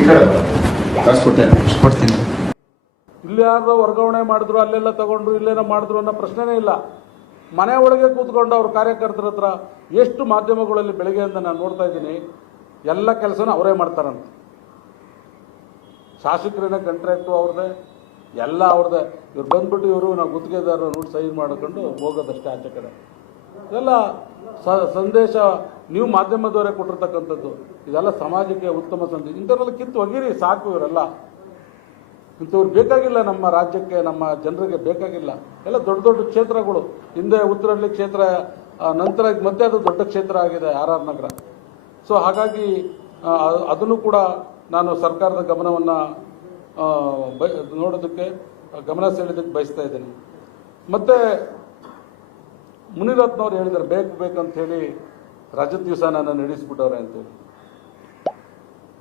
ಈ ಕಡೆ ಬಾ. ಕೊಡ್ತೀನಿ. ಇಲ್ಲಿ ಯಾರೋ ವರ್ಗಾವಣೆ ಮಾಡಿದ್ರು ಅಲ್ಲೆಲ್ಲ ತಗೊಂಡ್ರು ಇಲ್ಲೇನೋ ಮಾಡಿದ್ರು ಅನ್ನೋ ಪ್ರಶ್ನೆನೇ ಇಲ್ಲ. ಮನೆ ಒಳಗೆ ಕೂತ್ಕೊಂಡು ಅವ್ರ ಕಾರ್ಯಕರ್ತರ ಹತ್ರ ಎಷ್ಟು ಮಾಧ್ಯಮಗಳಲ್ಲಿ ಬೆಳಗ್ಗೆಯಿಂದ ನಾನು ನೋಡ್ತಾ ಇದ್ದೀನಿ ಎಲ್ಲ ಕೆಲಸನೂ ಅವರೇ ಮಾಡ್ತಾರಂತ. ಶಾಸಕರೇನ ಕಾಂಟ್ರಾಕ್ಟು ಅವ್ರದ್ದೇ ಎಲ್ಲ ಅವ್ರದ್ದೇ ಇವ್ರು ಬಂದ್ಬಿಟ್ಟು ಇವರು ನಾವು ಗುತ್ತಿಗೆದಾರರು ನೋಡಿ ಸೈನ್ ಮಾಡ್ಕೊಂಡು ಹೋಗೋದಷ್ಟೇ ಆಚೆ ಕಡೆ. ಇದೆಲ್ಲ ಸಂದೇಶ ನೀವು ಮಾಧ್ಯಮದವರೇ ಕೊಟ್ಟಿರ್ತಕ್ಕಂಥದ್ದು. ಇದೆಲ್ಲ ಸಮಾಜಕ್ಕೆ ಉತ್ತಮ ಸಂದೇಶ. ಇಂಥವ್ರೆಲ್ಲ ಕಿತ್ತು ಒಗಿರಿ ಸಾಕು ಇವರೆಲ್ಲ. ಇಂಥವ್ರು ಬೇಕಾಗಿಲ್ಲ ನಮ್ಮ ರಾಜ್ಯಕ್ಕೆ, ನಮ್ಮ ಜನರಿಗೆ ಬೇಕಾಗಿಲ್ಲ. ಎಲ್ಲ ದೊಡ್ಡ ದೊಡ್ಡ ಕ್ಷೇತ್ರಗಳು. ಹಿಂದೆ ಉತ್ತರಹಳ್ಳಿ ಕ್ಷೇತ್ರ ನಂತರ ಮತ್ತೆ ಅದು ದೊಡ್ಡ ಕ್ಷೇತ್ರ ಆಗಿದೆ, ಆರ್ ಆರ್ ನಗರ. ಸೊ ಹಾಗಾಗಿ ಅದನ್ನು ಕೂಡ ನಾನು ಸರ್ಕಾರದ ಗಮನವನ್ನು ಬ ನೋಡೋದಕ್ಕೆ, ಗಮನ ಸೆಳೆಯೋದಕ್ಕೆ ಬಯಸ್ತಾ ಇದ್ದೀನಿ. ಮತ್ತು ಮುನಿರತ್ನವ್ರು ಹೇಳಿದ್ದಾರೆ ಬೇಕು ಬೇಕಂತ ಹೇಳಿ ರಜದ ದಿವಸ ನನ್ನ ನಡೆಸ್ಬಿಟ್ಟವ್ರೆ ಅಂತೇಳಿ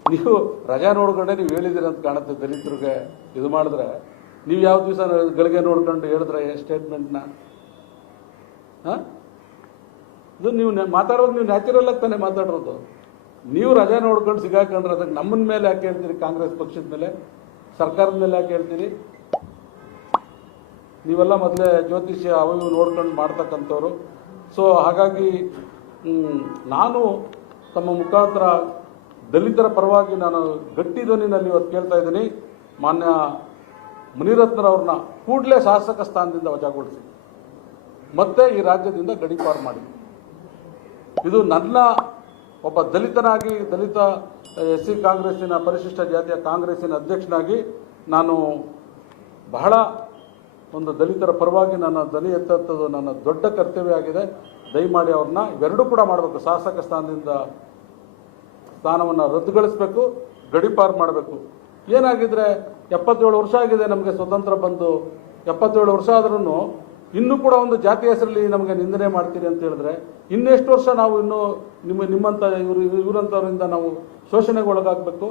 ನೀವು ರಜಾ ನೋಡ್ಕೊಂಡೆ ನೀವು ಹೇಳಿದಿರಿ ಅಂತ ಕಾಣುತ್ತೆ ದಲಿತರಿಗೆ, ಇದು ಮಾಡಿದ್ರೆ. ನೀವು ಯಾವ ದಿವಸ ಗಳಿಗೆ ನೋಡ್ಕೊಂಡು ಹೇಳಿದ್ರೆ ಸ್ಟೇಟ್ಮೆಂಟ್ನ ಹಾಂ? ಇದು ನೀವು ಮಾತಾಡೋದು ನೀವು ನ್ಯಾಚುರಲ್ ಆಗಿ ತಾನೇ ಮಾತಾಡಿರೋದು. ನೀವು ರಜೆ ನೋಡ್ಕೊಂಡು ಸಿಗಾಕೊಂಡ್ರೆ ಅದಕ್ಕೆ ನಮ್ಮನ ಮೇಲೆ ಯಾಕೆ ಹೇಳ್ತೀರಿ? ಕಾಂಗ್ರೆಸ್ ಪಕ್ಷದ ಮೇಲೆ, ಸರ್ಕಾರದ ಮೇಲೆ ಯಾಕೆ ಹೇಳ್ತೀರಿ? ನೀವೆಲ್ಲ ಮೊದಲೇ ಜ್ಯೋತಿಷ್ಯ ಅವು ಇವು ನೋಡ್ಕೊಂಡು ಮಾಡ್ತಕ್ಕಂಥವ್ರು. ಸೊ ಹಾಗಾಗಿ ನಾನು ತಮ್ಮ ಮುಖಾಂತರ ದಲಿತರ ಪರವಾಗಿ ನಾನು ಗಟ್ಟಿ ಧ್ವನಿನಲ್ಲಿ ಇವತ್ತು ಕೇಳ್ತಾ ಇದ್ದೀನಿ. ಮಾನ್ಯ ಮುನಿರತ್ನರವ್ರನ್ನ ಕೂಡಲೇ ಶಾಸಕ ಸ್ಥಾನದಿಂದ ವಜಾಗೊಳಿಸಿ. ಮತ್ತೆ ಈ ರಾಜ್ಯದಿಂದ ಗಡಿಪಾರು ಮಾಡಿ. ಇದು ನನ್ನ ಒಬ್ಬ ದಲಿತನಾಗಿ, ದಲಿತ ಎಸ್ ಸಿ ಕಾಂಗ್ರೆಸ್ಸಿನ ಪರಿಶಿಷ್ಟ ಜಾತಿಯ ಕಾಂಗ್ರೆಸ್ಸಿನ ಅಧ್ಯಕ್ಷನಾಗಿ ನಾನು ಬಹಳ ಒಂದು ದಲಿತರ ಪರವಾಗಿ ನನ್ನ ದನಿ ಎತ್ತದ್ದು ನನ್ನ ದೊಡ್ಡ ಕರ್ತವ್ಯ ಆಗಿದೆ. ದಯಮಾಡಿ ಅವ್ರನ್ನ ಇವೆರಡೂ ಕೂಡ ಮಾಡಬೇಕು. ಶಾಸಕ ಸ್ಥಾನದಿಂದ ಸ್ಥಾನವನ್ನು ರದ್ದುಗೊಳಿಸಬೇಕು, ಗಡಿಪಾರು ಮಾಡಬೇಕು. ಏನಾಗಿದ್ರೆ ಎಪ್ಪತ್ತೇಳು ವರ್ಷ ಆಗಿದೆ ನಮಗೆ ಸ್ವತಂತ್ರ ಬಂದು. ಎಪ್ಪತ್ತೇಳು ವರ್ಷ ಆದ್ರೂ ಇನ್ನೂ ಕೂಡ ಒಂದು ಜಾತಿ ಹೆಸರಲ್ಲಿ ನಮಗೆ ನಿಂದನೆ ಮಾಡ್ತೀರಿ ಅಂತ ಹೇಳಿದ್ರೆ ಇನ್ನೆಷ್ಟು ವರ್ಷ ನಾವು ಇನ್ನೂ ನಿಮ್ಮ ನಿಮ್ಮಂಥ ಇವರು ಇವರಂಥವರಿಂದ ನಾವು ಶೋಷಣೆಗೆ ಒಳಗಾಗಬೇಕು.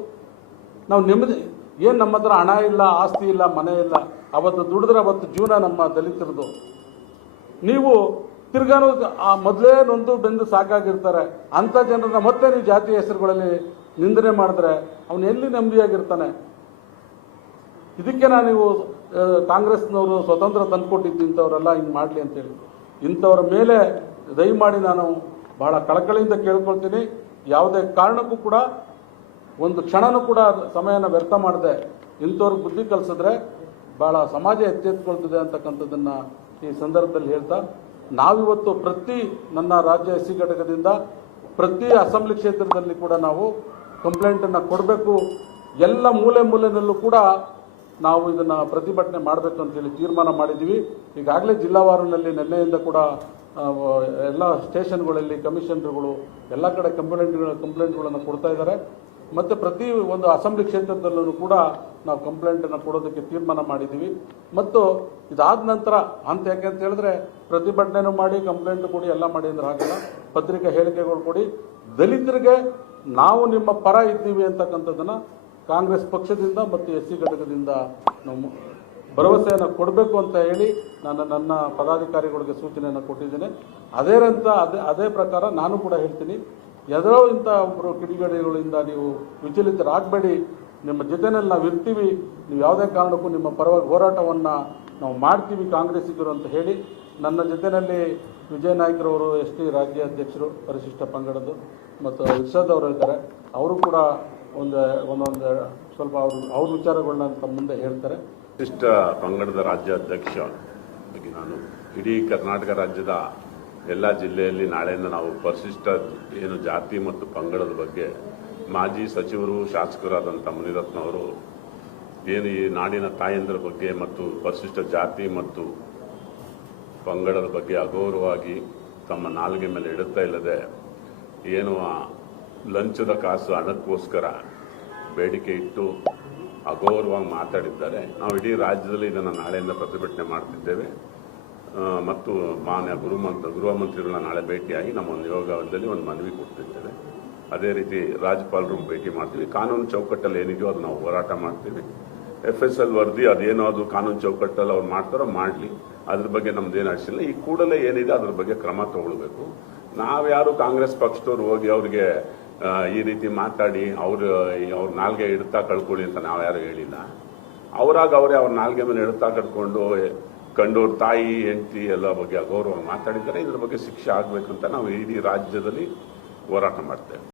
ನಾವು ನೆಮ್ಮದಿ ಏನು ನಮ್ಮ ಹತ್ರ ಹಣ ಇಲ್ಲ, ಆಸ್ತಿ ಇಲ್ಲ, ಮನೆ ಇಲ್ಲ, ಅವತ್ತು ದುಡಿದ್ರೆ ಅವತ್ತು ಜೀವನ ನಮ್ಮ ದಲಿತರದು. ನೀವು ತಿರ್ಗಾನು ಆ ಮೊದಲೇ ನೊಂದು ಬೆಂದು ಸಾಕಾಗಿರ್ತಾರೆ. ಅಂಥ ಜನರನ್ನ ಮತ್ತೆ ನೀವು ಜಾತಿ ಹೆಸರುಗಳಲ್ಲಿ ನಿಂದನೆ ಮಾಡಿದ್ರೆ ಅವನು ಎಲ್ಲಿ ನೆಮ್ಮದಿಯಾಗಿರ್ತಾನೆ? ಇದಕ್ಕೆ ನಾನು ನೀವು ಕಾಂಗ್ರೆಸ್ನವರು ಸ್ವತಂತ್ರ ತಂದುಕೊಟ್ಟಿದ್ದು ಇಂಥವರೆಲ್ಲ ಹಿಂಗೆ ಮಾಡಲಿ ಅಂತೇಳಿ ಇಂಥವ್ರ ಮೇಲೆ ದಯಮಾಡಿ ನಾನು ಭಾಳ ಕಳಕಳಿಯಿಂದ ಕೇಳ್ಕೊಳ್ತೀನಿ. ಯಾವುದೇ ಕಾರಣಕ್ಕೂ ಕೂಡ ಒಂದು ಕ್ಷಣನೂ ಕೂಡ ಸಮಯನ ವ್ಯರ್ಥ ಮಾಡದೆ ಇಂಥವ್ರಿಗೆ ಬುದ್ಧಿ ಕಲಿಸಿದ್ರೆ ಭಾಳ ಸಮಾಜ ಎತ್ತೆತ್ಕೊಳ್ತದೆ ಅಂತಕ್ಕಂಥದ್ದನ್ನು ಈ ಸಂದರ್ಭದಲ್ಲಿ ಹೇಳ್ತಾ, ನಾವಿವತ್ತು ಪ್ರತಿ ನನ್ನ ರಾಜ್ಯ ಎಸ್ ಸಿ ಘಟಕದಿಂದ ಪ್ರತಿ ಅಸೆಂಬ್ಲಿ ಕ್ಷೇತ್ರದಲ್ಲಿ ಕೂಡ ನಾವು ಕಂಪ್ಲೇಂಟನ್ನು ಕೊಡಬೇಕು. ಎಲ್ಲ ಮೂಲೆ ಮೂಲೆಯಲ್ಲೂ ಕೂಡ ನಾವು ಇದನ್ನು ಪ್ರತಿಭಟನೆ ಮಾಡಬೇಕು ಅಂತೇಳಿ ತೀರ್ಮಾನ ಮಾಡಿದ್ದೀವಿ ಈಗಾಗಲೇ ಜಿಲ್ಲಾವಾರಿನಲ್ಲಿ ನಿನ್ನೆಯಿಂದ ಕೂಡ ಎಲ್ಲ ಸ್ಟೇಷನ್ಗಳಲ್ಲಿ ಕಮಿಷನರ್ಗಳು, ಎಲ್ಲ ಕಡೆ ಕಂಪ್ಲೇಂಟ್ಗಳ ಕಂಪ್ಲೇಂಟ್ಗಳನ್ನು ಕೊಡ್ತಾ ಇದ್ದಾರೆ. ಮತ್ತು ಪ್ರತಿ ಒಂದು ಅಸೆಂಬ್ಲಿ ಕ್ಷೇತ್ರದಲ್ಲೂ ಕೂಡ ನಾವು ಕಂಪ್ಲೇಂಟನ್ನು ಕೊಡೋದಕ್ಕೆ ತೀರ್ಮಾನ ಮಾಡಿದ್ದೀವಿ. ಮತ್ತು ಇದಾದ ನಂತರ, ಅಂತ ಯಾಕೆ ಅಂತ ಹೇಳಿದ್ರೆ, ಪ್ರತಿಭಟನೆನೂ ಮಾಡಿ ಕಂಪ್ಲೇಂಟ್ ಕೊಡಿ, ಎಲ್ಲ ಮಾಡಿ ಅಂದ್ರೆ ಆಗಲ್ಲ ಪತ್ರಿಕಾ ಹೇಳಿಕೆಗಳು ಕೊಡಿ. ದಲಿತರಿಗೆ ನಾವು ನಿಮ್ಮ ಪರ ಇದ್ದೀವಿ ಅಂತಕ್ಕಂಥದ್ದನ್ನು ಕಾಂಗ್ರೆಸ್ ಪಕ್ಷದಿಂದ ಮತ್ತು ಎಸ್ ಸಿ ಘಟಕದಿಂದ ನಾವು ಭರವಸೆಯನ್ನು ಕೊಡಬೇಕು ಅಂತ ಹೇಳಿ ನಾನು ನನ್ನ ಪದಾಧಿಕಾರಿಗಳಿಗೆ ಸೂಚನೆಯನ್ನು ಕೊಟ್ಟಿದ್ದೇನೆ. ಅದೇ ರಂತ, ಅದೇ ಅದೇ ಪ್ರಕಾರ ನಾನು ಕೂಡ ಹೇಳ್ತೀನಿ. ಎದರೋ ಇಂಥ ಒಬ್ಬರು ಕಿಡಿಗೇಡಿಗಳಿಂದ ನೀವು ವಿಚಲಿತರಾಗಬೇಡಿ. ನಿಮ್ಮ ಜೊತೆನಲ್ಲಿ ನಾವು ಇರ್ತೀವಿ. ನೀವು ಯಾವುದೇ ಕಾರಣಕ್ಕೂ ನಿಮ್ಮ ಪರವಾಗಿ ಹೋರಾಟವನ್ನು ನಾವು ಮಾಡ್ತೀವಿ ಕಾಂಗ್ರೆಸ್ಸಿಗರು ಅಂತ ಹೇಳಿ. ನನ್ನ ಜೊತೆಯಲ್ಲಿ ವಿಜಯ ನಾಯ್ಕರವರು, ಎಸ್ ಟಿ ರಾಜ್ಯಾಧ್ಯಕ್ಷರು, ಪರಿಶಿಷ್ಟ ಪಂಗಡದ್ದು ಮತ್ತು ಇರ್ಷದ್ ಅವರು ಇದ್ದಾರೆ. ಅವರು ಕೂಡ ಒಂದು, ಒಂದೊಂದು ಸ್ವಲ್ಪ ಅವರು, ಅವ್ರ ವಿಚಾರಗಳನ್ನ ತಮ್ಮ ಮುಂದೆ ಹೇಳ್ತಾರೆ. ಪರಿಶಿಷ್ಟ ಪಂಗಡದ ರಾಜ್ಯಾಧ್ಯಕ್ಷ ನಾನು ಇಡೀ ಕರ್ನಾಟಕ ರಾಜ್ಯದ ಎಲ್ಲ ಜಿಲ್ಲೆಯಲ್ಲಿ ನಾಳೆಯಿಂದ ನಾವು ಪರಿಶಿಷ್ಟ ಏನು ಜಾತಿ ಮತ್ತು ಪಂಗಡದ ಬಗ್ಗೆ ಮಾಜಿ ಸಚಿವರು ಶಾಸಕರಾದಂಥ ಮುನಿರತ್ನವರು ಏನು ಈ ನಾಡಿನ ತಾಯಂದಿರ ಬಗ್ಗೆ ಮತ್ತು ಪರಿಶಿಷ್ಟ ಜಾತಿ ಮತ್ತು ಪಂಗಡದ ಬಗ್ಗೆ ಅಗೌರವವಾಗಿ ತಮ್ಮ ನಾಲ್ಗೆ ಮೇಲೆ ಇಡುತ್ತಾ ಇಲ್ಲದೆ ಏನು ಲಂಚದ ಕಾಸು ಹಣಕ್ಕೋಸ್ಕರ ಬೇಡಿಕೆ ಇಟ್ಟು ಅಗೌರವಾಗಿ ಮಾತಾಡಿದ್ದಾರೆ. ನಾವು ಇಡೀ ರಾಜ್ಯದಲ್ಲಿ ಇದನ್ನು ನಾಳೆಯಿಂದ ಪ್ರತಿಭಟನೆ ಮಾಡ್ತಿದ್ದೇವೆ. ಮತ್ತು ಮಾನ್ಯ ಮಂತ್ರ, ಗೃಹ ಮಂತ್ರಿಗಳನ್ನ ನಾಳೆ ಭೇಟಿಯಾಗಿ ನಮ್ಮ ಒಂದು ನಿಯೋಗದಲ್ಲಿ ಒಂದು ಮನವಿ ಕೊಡ್ತಿದ್ದೇವೆ ಅದೇ ರೀತಿ ರಾಜ್ಯಪಾಲರು ಭೇಟಿ ಮಾಡ್ತೀವಿ. ಕಾನೂನು ಚೌಕಟ್ಟಲ್ಲಿ ಏನಿದೆಯೋ ಅದು ನಾವು ಹೋರಾಟ ಮಾಡ್ತೀವಿ. ಎಫ್ ಎಸ್ ಎಲ್ ವರದಿ, ಅದೇನೋ ಅದು ಕಾನೂನು ಚೌಕಟ್ಟಲ್ಲಿ ಅವ್ರು ಮಾಡ್ತಾರೋ ಮಾಡಲಿ. ಅದ್ರ ಬಗ್ಗೆ ನಮ್ದೇನು ಅಡಿಸಿಲ್ಲ ಈ ಕೂಡಲೇ ಏನಿದೆ ಅದ್ರ ಬಗ್ಗೆ ಕ್ರಮ ತಗೊಳ್ಬೇಕು. ನಾವ್ಯಾರು ಕಾಂಗ್ರೆಸ್ ಪಕ್ಷದವ್ರು ಹೋಗಿ ಅವ್ರಿಗೆ ಈ ರೀತಿ ಮಾತಾಡಿ ಅವರು ಅವ್ರ ನಾಲ್ಗೆ ಇಡ್ತಾ ಕಳ್ಕೊಳ್ಳಿ ಅಂತ ನಾವು ಯಾರು ಹೇಳಿಲ್ಲ. ಅವರಾಗ ಅವರೇ ಅವ್ರ ನಾಲ್ಗೆ ಮೇಲೆ ಇಡ್ತಾ ಕಟ್ಕೊಂಡು ಕಂಡೋರ್ ತಾಯಿ, ಹೆಂಡತಿ ಎಲ್ಲ ಬಗ್ಗೆ ಅಗೌರವ ಮಾತಾಡಿದ್ದಾರೆ. ಇದ್ರ ಬಗ್ಗೆ ಶಿಕ್ಷೆ ಆಗಬೇಕು ಅಂತ ನಾವು ಇಡೀ ರಾಜ್ಯದಲ್ಲಿ ಹೋರಾಟ ಮಾಡ್ತೇವೆ.